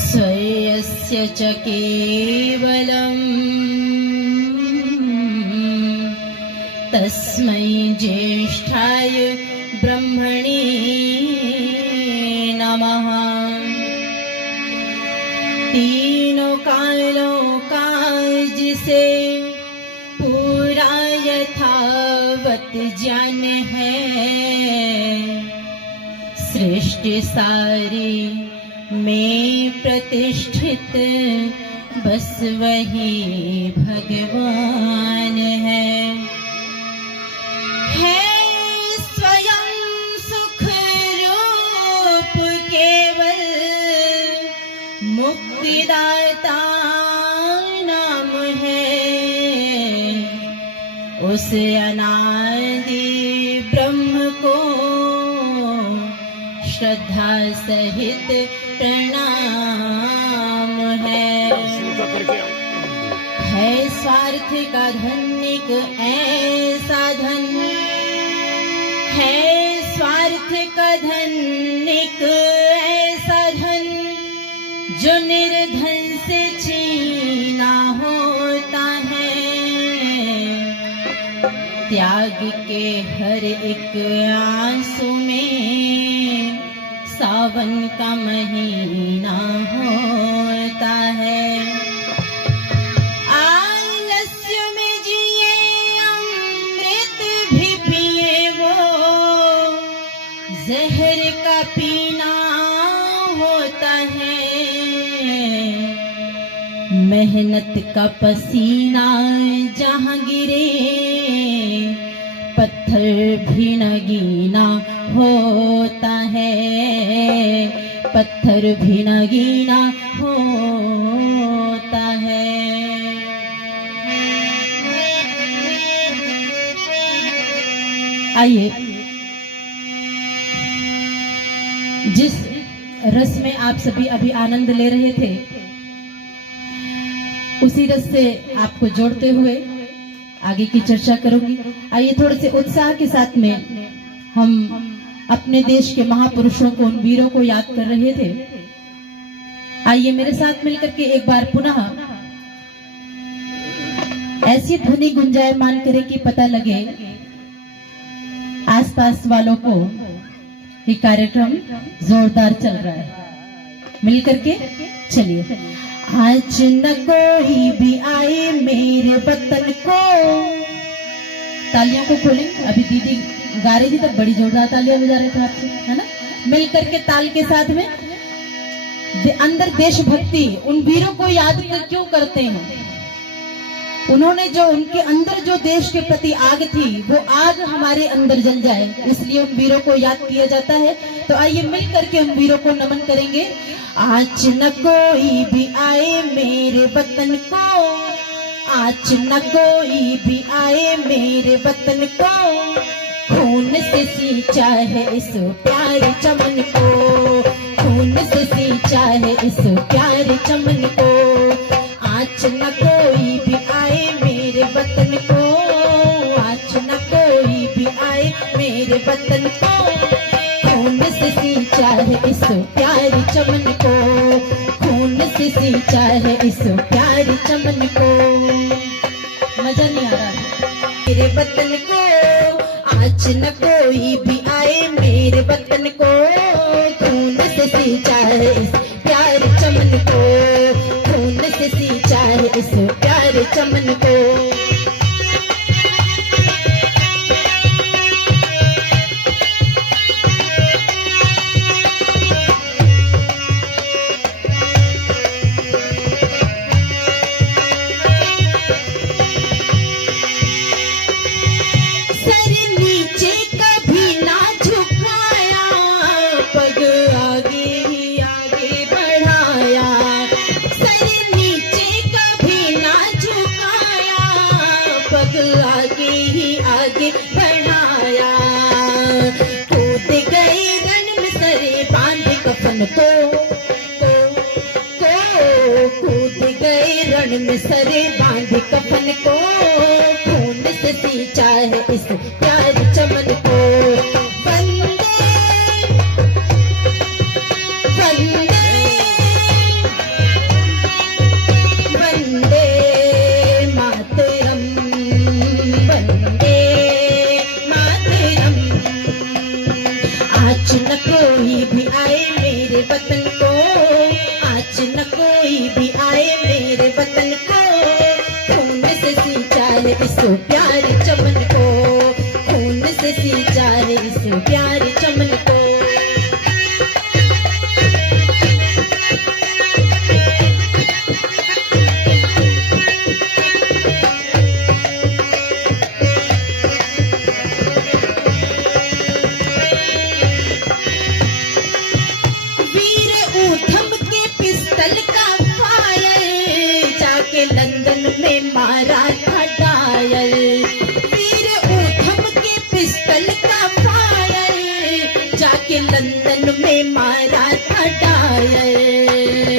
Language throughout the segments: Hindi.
स्वयस्य च केवलम् तस्मै ज्येष्ठाय ब्रह्मणे नमः। तीनों कालों का जिसे पूरा यथावत ज्ञान है, सृष्टि सारी में प्रतिष्ठित बस वही भगवान है स्वयं सुख रूप केवल मुक्तिदाता नाम है। उस अनादि ब्रह्म को श्रद्धा सहित प्रणाम है स्वार्थ का धन एक ऐसा धन है, स्वार्थ का धन एक ऐसा धन जो निर्धन से छीना होता है। त्याग के हर एक आंसू में सावन का महीना होता है। आलस्य में जिए अमृत भी पिए वो जहर का पीना होता है। मेहनत का पसीना जहाँ गिरे पत्थर भी नगीना होता है, पत्थर भी नगीना होता है। आइए, जिस रस में आप सभी अभी आनंद ले रहे थे, उसी रस से आपको जोड़ते हुए आगे की चर्चा करूंगी। आइए, थोड़े से उत्साह के साथ में हम अपने देश के महापुरुषों को, उन वीरों को याद कर रहे थे। आइए मेरे साथ मिलकर के एक बार पुनः ऐसी ध्वनि गुंजायमान करें कि पता लगे आसपास वालों को ये कार्यक्रम जोरदार चल रहा है। मिलकर के चलिए। आज न कोई भी आए मेरे वतन को, तालियों को खोलें। अभी दीदी गा रही थी तब बड़ी जोरदार तालियां बजा रहे थे आपसे, है ना। मिलकर के ताल के साथ में अंदर देशभक्ति, उन वीरों को याद क्यों करते हैं? उन्होंने जो, उनके अंदर जो देश के प्रति आग थी, वो आग हमारे अंदर जल जाए, इसलिए उन वीरों को याद किया जाता है। तो आइए मिलकर के उन वीरों को नमन करेंगे। आज न कोई भी आए मेरे वतन को, आज न कोई भी आए मेरे वतन को, खून से सींचा है इस प्यारे चमन को, खून से सींचा है इस प्यारे चमन को। आज न कोई भी आए मेरे वतन को, आज न कोई भी आए मेरे वतन को, खून से सींचा है इस प्यारे चमन को, खून से सींचा है इस प्यारे चमन को। मजा नहीं आ रहा मेरे वतन को, आज न कोई भी आए मेरे वतन को, खून से सींचा है इस प्यारे चमन को, खून से सींचा है इस प्यारे चमन को। आगे बढ़ाया, कूद गए रण में सरे बांध कफन को, कूद गए रण में सरे बांध कफन को, खून से सींचा है इस प्यारे चमन को। वंदे कोई भी आए मेरे वतन को, आज न कोई भी आए मेरे वतन को, खून से सींचा है इस प्यारे चमन को, खून से सींचा है इस प्यारे चमन को। लंदन में मारा था डायल, वीर ऊधम के पिस्टल का फायर, जाके लंदन में मारा था डायल,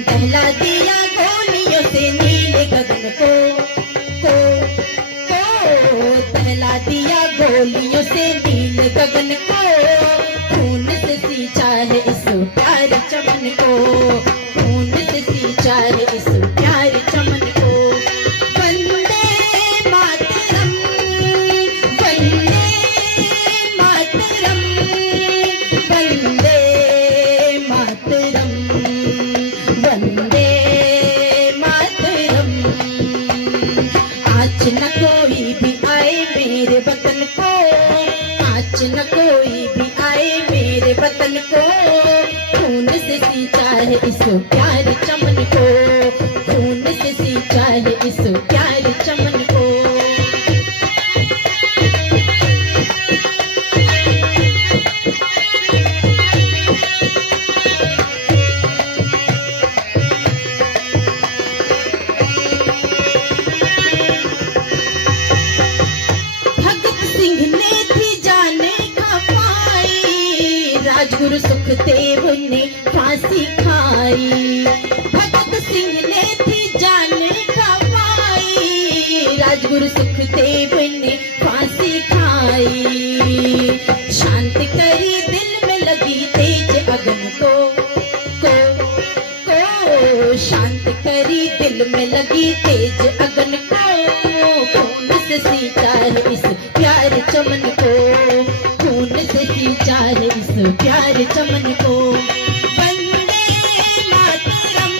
दहला दिया गोलियों से नीले गगन को दहला दिया गोलियों से नीले गगन को, खून से सींचा है इस प्यारे चमन को, खून से सींचा है इस प्यारे चमन को। वंदे मातरम, वंदे मातरम, वंदे मातरम, वंदे मातरम। आज न कोई भी आए मेरे वतन को, आज न कोई भी आए मेरे वतन को, खून से सींचा है इस प्यारे चमन को, खून से सींचा है इस प्यारे चमन को। भगत सिंह ने थी जाने खपाई, राजगुरु सुखदेव ने फांसी खाई, भगत सिंह ने थी जाने खपाई, राजगुरु सुखदेव ने फांसी खाई, शांत करी दिल में लगी तेज अगन को शांत करी दिल में लगी तेज अगन को, खून से सींचा है इस प्यारे चमन को, खून से सींचा है इस प्यारे चमन को। वंदे मातरम,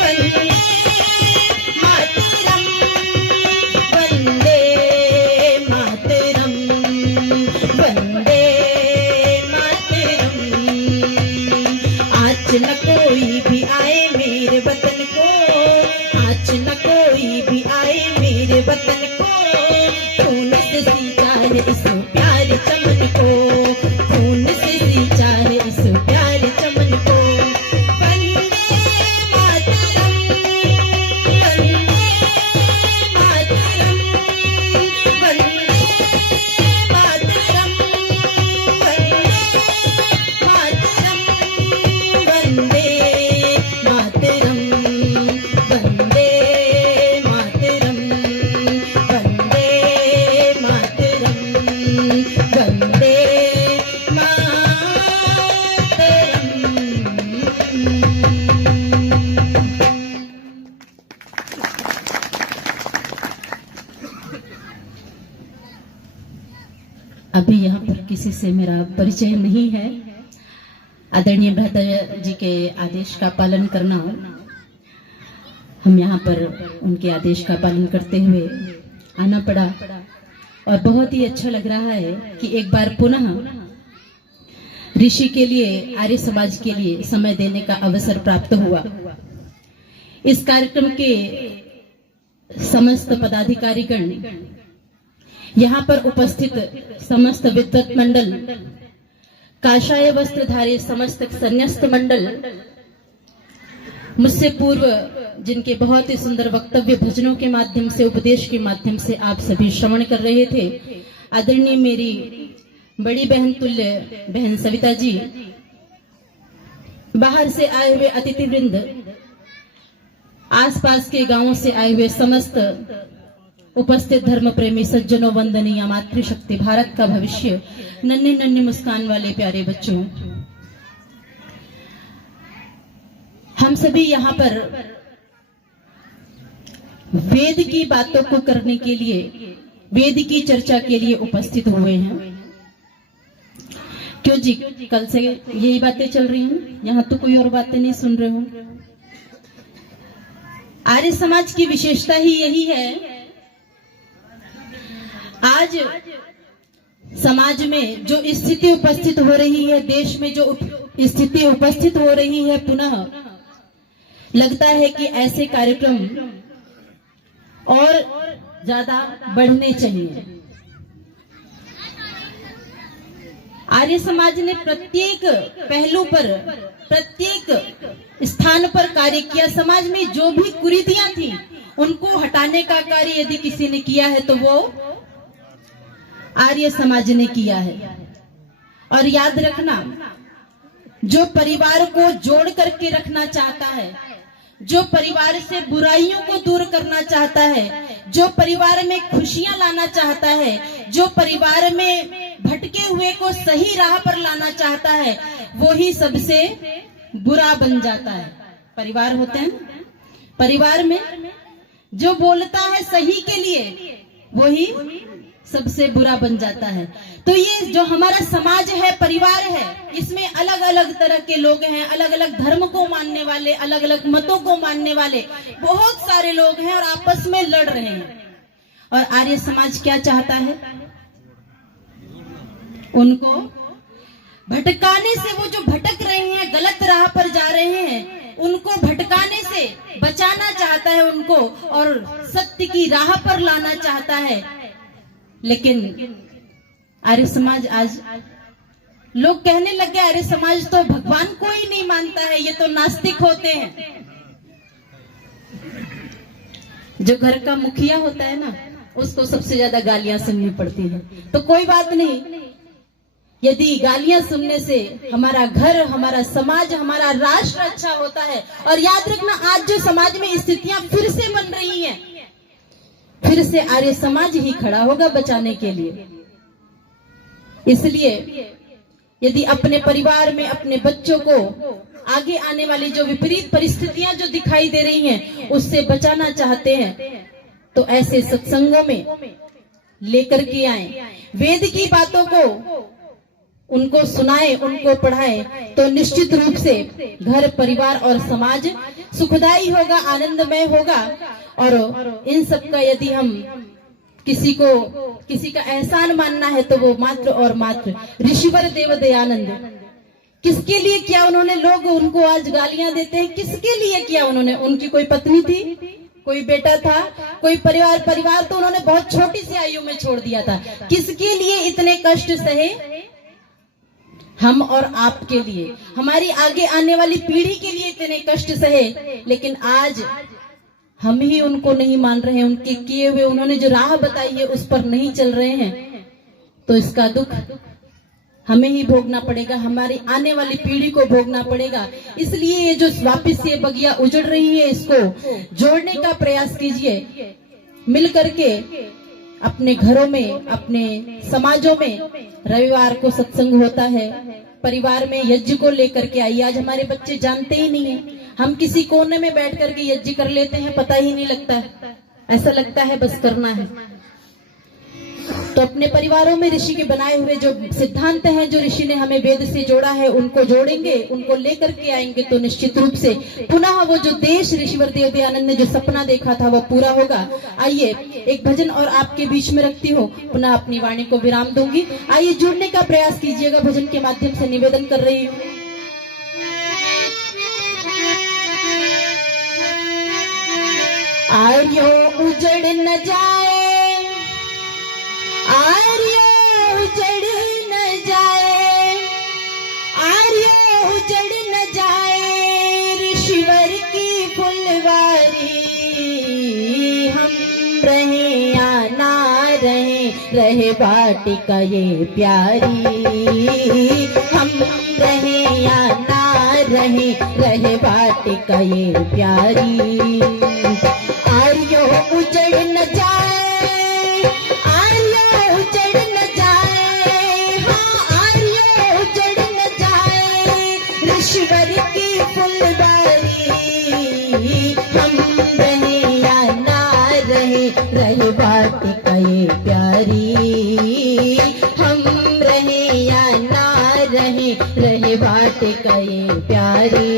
वंदे मातरम, वंदे मातरम, वंदे मातरम। आज न कोई भी आए मेरे वतन को, आज न कोई भी आए मेरे वतन को, खून से सींचा है इस प्यारे चमन को, खून से सींचा है इस प्यारे चमन को। वंदे मातरम, वंदे मातरम, वंदे मातरम, वंदे मातरम, वंदे मातरम, वंदे मातरम, वंदे अभी यहाँ पर किसी से मेरा परिचय नहीं है, आदरणीय भ्राता जी के आदेश का पालन करना, हम यहाँ पर उनके आदेश का पालन करते हुए आना पड़ा और बहुत ही अच्छा लग रहा है कि एक बार पुनः ऋषि के लिए, आर्य समाज के लिए समय देने का अवसर प्राप्त हुआ। इस कार्यक्रम के समस्त पदाधिकारीगण, यहाँ पर उपस्थित समस्त विद्वत मंडल, काषाय वस्त्रधारी समस्त संन्यस्त मंडल, मुझसे पूर्व जिनके बहुत ही सुंदर वक्तव्य भजनों के माध्यम से, उपदेश के माध्यम से आप सभी श्रवण कर रहे थे, आदरणीय मेरी बड़ी बहन तुल्य बहन सविता जी, बाहर से आए हुए अतिथि वृंद, आसपास के गांवों से आए हुए समस्त उपस्थित धर्म प्रेमी सज्जनों, वंदनीय मातृशक्ति, भारत का भविष्य, नन्हे नन्हे मुस्कान वाले प्यारे बच्चों, हम सभी यहाँ पर वेद की बातों को करने के लिए, वेद की चर्चा के लिए उपस्थित हुए हैं। क्यों जी, कल से यही बातें चल रही हैं, यहाँ तो कोई और बातें नहीं सुन रहे हो। आर्य समाज की विशेषता ही यही है, आज समाज में जो स्थिति उपस्थित हो रही है, देश में जो स्थिति उपस्थित हो रही है, पुनः लगता है कि ऐसे कार्यक्रम और ज्यादा बढ़ने चाहिए। आर्य समाज ने प्रत्येक पहलू पर, प्रत्येक स्थान पर कार्य किया। समाज में जो भी कुरीतियां थी उनको हटाने का कार्य यदि किसी ने किया है तो वो आर्य समाज ने किया है। और याद रखना, जो परिवार को जोड़ करके रखना चाहता है, जो परिवार से बुराइयों को दूर करना चाहता है, जो परिवार में खुशियां लाना चाहता है, जो परिवार में भटके हुए को सही राह पर लाना चाहता है, वो ही सबसे बुरा बन जाता है। परिवार होते हैं, परिवार में जो बोलता है सही के लिए वही सबसे बुरा बन जाता है। तो ये जो हमारा समाज है, परिवार है, इसमें अलग अलग तरह के लोग हैं, अलग अलग धर्म को मानने वाले, अलग अलग मतों को मानने वाले बहुत सारे लोग हैं और आपस में लड़ रहे हैं। और आर्य समाज क्या चाहता है? उनको भटकाने से, वो जो भटक रहे हैं, गलत राह पर जा रहे हैं, उनको भटकाने से बचाना चाहता है उनको, और सत्य की राह पर लाना चाहता है। लेकिन आर्य समाज, आज लोग कहने लगे आर्य समाज तो भगवान को ही नहीं मानता है, ये तो नास्तिक होते हैं। जो घर का मुखिया होता है ना, उसको सबसे ज्यादा गालियां सुननी पड़ती है। तो कोई बात नहीं, यदि गालियां सुनने से हमारा घर, हमारा समाज, हमारा राष्ट्र अच्छा होता है। और याद रखना, आज जो समाज में स्थितियां फिर से बन रही हैं, फिर से आर्य समाज ही खड़ा होगा बचाने के लिए। इसलिए यदि अपने परिवार में अपने बच्चों को आगे आने वाली जो विपरीत परिस्थितियां जो दिखाई दे रही हैं उससे बचाना चाहते हैं, तो ऐसे सत्संगों में लेकर के आए, वेद की बातों को उनको सुनाए, उनको पढ़ाए, तो निश्चित रूप से घर, परिवार और समाज सुखदायी होगा, आनंदमय होगा। और इन सब का यदि हम किसी का एहसान मानना है तो वो मात्र और मात्र ऋषिवर देव दयानंद। किसके लिए किया उन्होंने? लोग उनको आज गालियां देते हैं, किसके लिए किया उन्होंने? उनकी कोई पत्नी थी, कोई बेटा था, कोई परिवार तो उन्होंने बहुत छोटी सी आयु में छोड़ दिया था। किसके लिए इतने कष्ट सहे? हम और आपके लिए, हमारी आगे आने वाली पीढ़ी के लिए इतने कष्ट सहे। लेकिन आज हम ही उनको नहीं मान रहे हैं, उनके किए हुए, उन्होंने जो राह बताई है उस पर नहीं चल रहे हैं, तो इसका दुख हमें ही भोगना पड़ेगा, हमारी आने वाली पीढ़ी को भोगना पड़ेगा। इसलिए ये जो वापिस ये बगिया उजड़ रही है, इसको जोड़ने का प्रयास कीजिए। मिल करके अपने घरों में, अपने समाजों में रविवार को सत्संग होता है, परिवार में यज्ञ को लेकर के आइए। आज हमारे बच्चे जानते ही नहीं है, हम किसी कोने में बैठ करके यज्ञ कर लेते हैं, पता ही नहीं लगता है, ऐसा लगता है बस करना है। तो अपने परिवारों में ऋषि के बनाए हुए जो सिद्धांत हैं, जो ऋषि ने हमें वेद से जोड़ा है, उनको जोड़ेंगे, उनको लेकर के आएंगे, तो निश्चित रूप से पुनः वो जो देश ऋषिवर देव दयानंद ने जो सपना देखा था वो पूरा होगा। आइए एक भजन और आपके बीच में रखती हूँ, पुनः अपनी वाणी को विराम दूंगी। आइए जुड़ने का प्रयास कीजिएगा, भजन के माध्यम से निवेदन कर रही हूँ। आर्यो उजड़ न जाए, आर्यो उजड़ न जाए, आर्यो उजड़ न जाए, ऋषिवर की फुलवारी। हम रहे या ना रहे, रहे वाटिका ये प्यारी। हम रहे या ना रहे, रहे वाटिका ये प्यारी। आर्यो उजड़ न जाए, आर्यो उजड़ न जाए, हाँ आर्यो उजड़ न जाए, ऋषिवर की फुलवारी। हम रहे या ना रहे, रहे वाटिका ये प्यारी। हम रहे या ना रहे, रहे वाटिका ये प्यारी।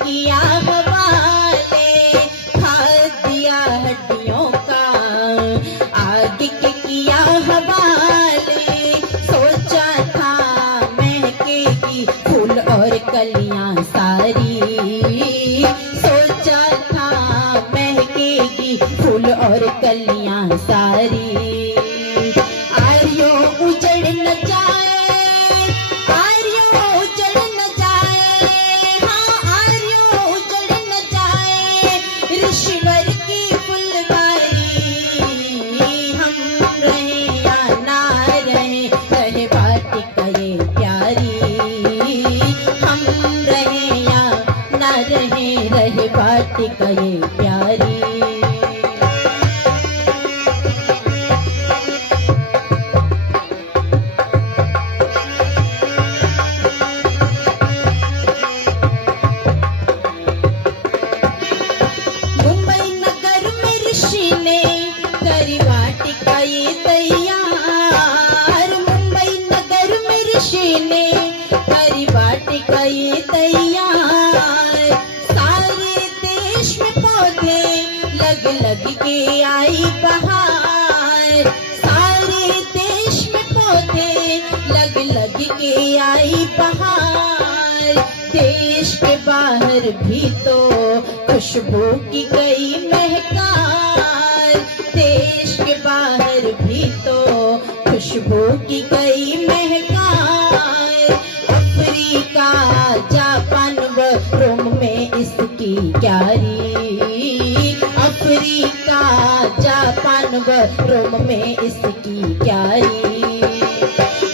किया हवाले, खा दिया हड्डियों का आगे के किया हवाले। सोचा था महकेगी फूल और कलियां सारी, सोचा था महकेगी फूल और कलियां सारी। आर्यों उजड़ न जाए, ऋषिवर की फुलवारी। हम रहे या ना रहे, रहे वाटिका ये प्यारी। हम रहे या ना रहे, रहे वाटिका ये प्यारी। वाटिका ये तैयार, मुंबई नगर में ऋषि ने करी वाटिका ये तैयार। सारे देश में पौधे लग लग के आई बहार, सारे देश में पौधे लग लग के आई बहार। देश के बाहर भी तो खुशबू की गई महकार, देश के बाहर भी तो खुशबू की गई महकार। अफ्रीका जापान व रोम में इसकी क्यारी, अफ्रीका जापान व रोम में इसकी क्यारी।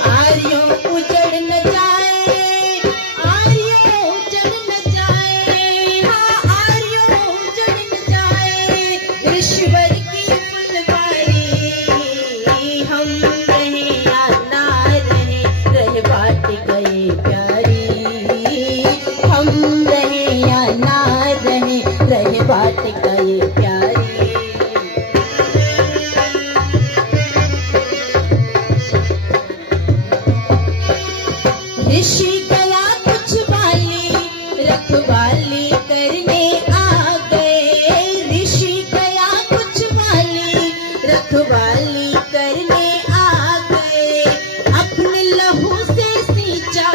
आर्यों उजड़ न जाए, आर्यों उजड़ न जाए, हाँ आर्यों उजड़ न जाए। ऋषिवर वाटिका ये प्यारी। हम रहे या ना रहे, रहे वाटिका ये प्यारी। ऋषि गया कुछ वाली रखवाली करने आ गए, ऋषि गया कुछ वाली रखवाली करने आ गए। अपने लहू से सींचा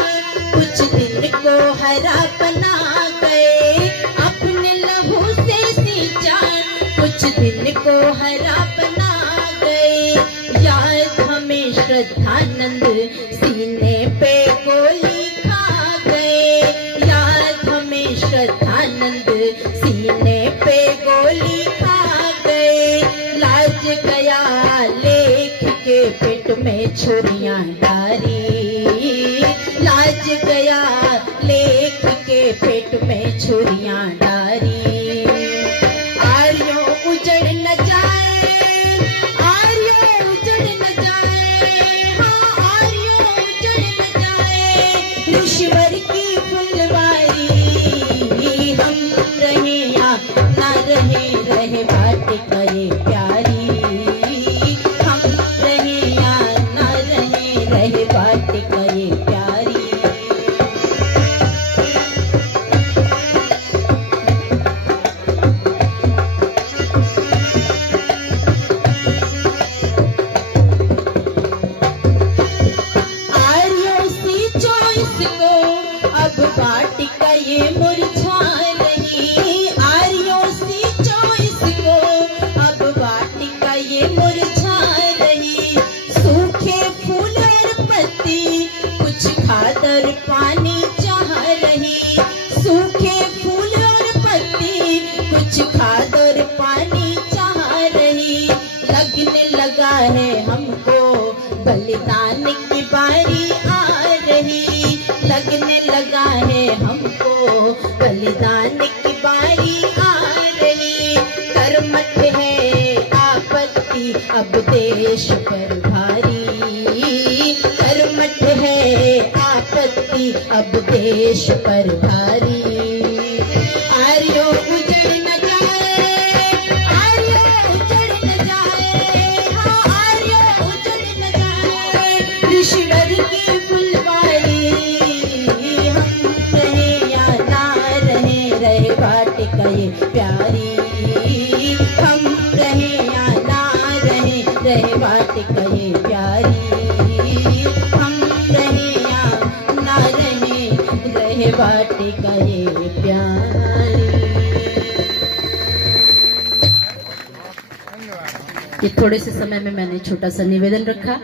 कुछ दिन को हरा बना गए, अपने लहू से सींचा कुछ दिन को हरा बना गए। याद हमें श्रद्धानंद सीने पे गोली खा गए, याद हमें श्रद्धानंद सीने पे गोली खा गए। लाज गया लेख के पेट में छुरियां डाली, लाज गया लेख के पेट में छुरियां डाली। आर्यों उजड़ न जाए, आर्यों उजड़ न जाए, हाँ आर्यों उजड़ न जाए। ऋषिवर की फुलवारी। हम रहे या ना रहे, रहे वाटिका ये प्यारी। हम रहे या ना रहे, रहे है हमको, बलिदान की बारी आ रही, लगने लगा है हमको, बलिदान की बारी आ रही। कर्मठ है आपत्ति अब देश पर भारी, कर्मठ है आपत्ति अब देश पर भारी। आर्यो उजड़ न जाए, आर्यो उजड़ न जाए, हाँ आर्यो उजड़ न जाए, ऋषिवर की फुलवारी। हम रहे या ना रहे, रहे वाटिका ये प्यारी। हम रहे या ना रहे, रहे वाटिका ये प्यारी। हम रहे या ना रहे, रहे वाटिका ये प्यारी। ये थोड़े से समय में मैंने छोटा सा निवेदन रखा।